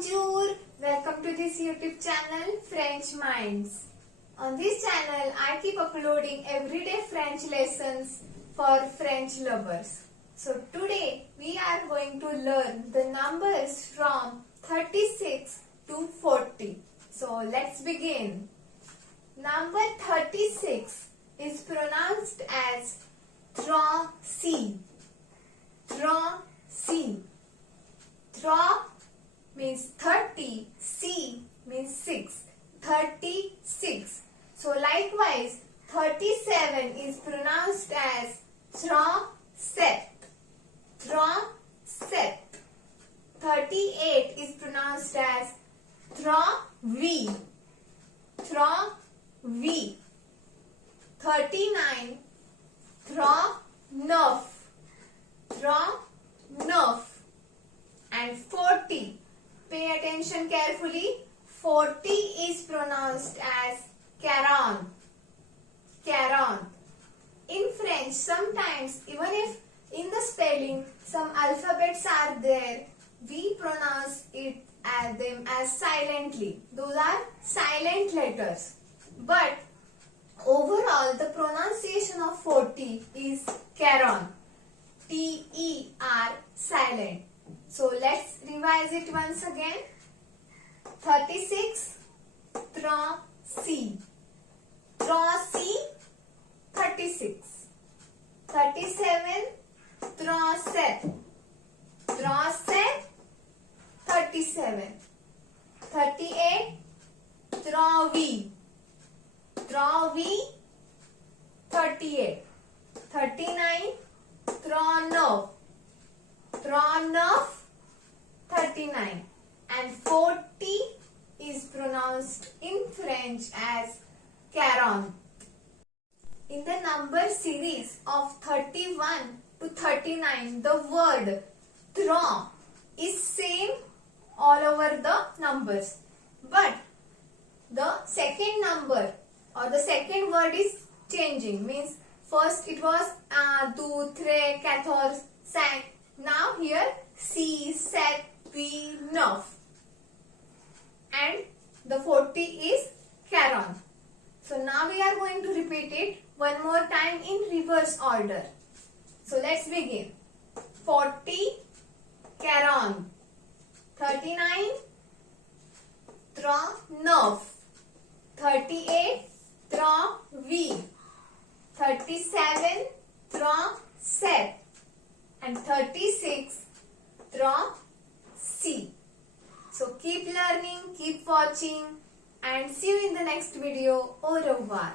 Bonjour! Welcome to this YouTube channel French Minds. On this channel I keep uploading everyday French lessons for French lovers. So today we are going to learn the numbers from 36 to 40. So let's begin. Number 36 is pronounced as trente-six. Trente-six. Tra means 30, C means 6. 36. So likewise, 37 is pronounced as trawnt-set. Trawnt-set. 38 is pronounced as trawnt-wheet. Trawnt-wheet. 39, trawnt-neuf. Trawnt-neuf. And 40. Pay attention carefully. 40 is pronounced as quarante. Quarante. In French, sometimes even if in the spelling some alphabets are there, we pronounce them as silently. Those are silent letters. But overall, the pronunciation of 40 is quarante. T-E-R silent. So let's revise it once again. 36, trente-six. Trente-six, 36. 37, trente-sept. Trente-sept, 37. 38, trawnt-wheet. Trawnt-wheet, 38. 39, trawnt-nurf. Trawnt-nurf, 39. And 40 is pronounced in French as quarante. In the number series of 31 to 39, the word trente is same all over the numbers. But the second number or the second word is changing. Means first it was deux, trois, quatorze, cinq. Now here six, sept, huit, neuf. And the 40 is quarante. So now we are going to repeat it one more time in reverse order. So let's begin. 40, quarante. 39, trawnt-neuf. 38, trawnt-wheet. 37, trente-sept. And 36, trente-six. So keep learning, keep watching, and see you in the next video. Au revoir.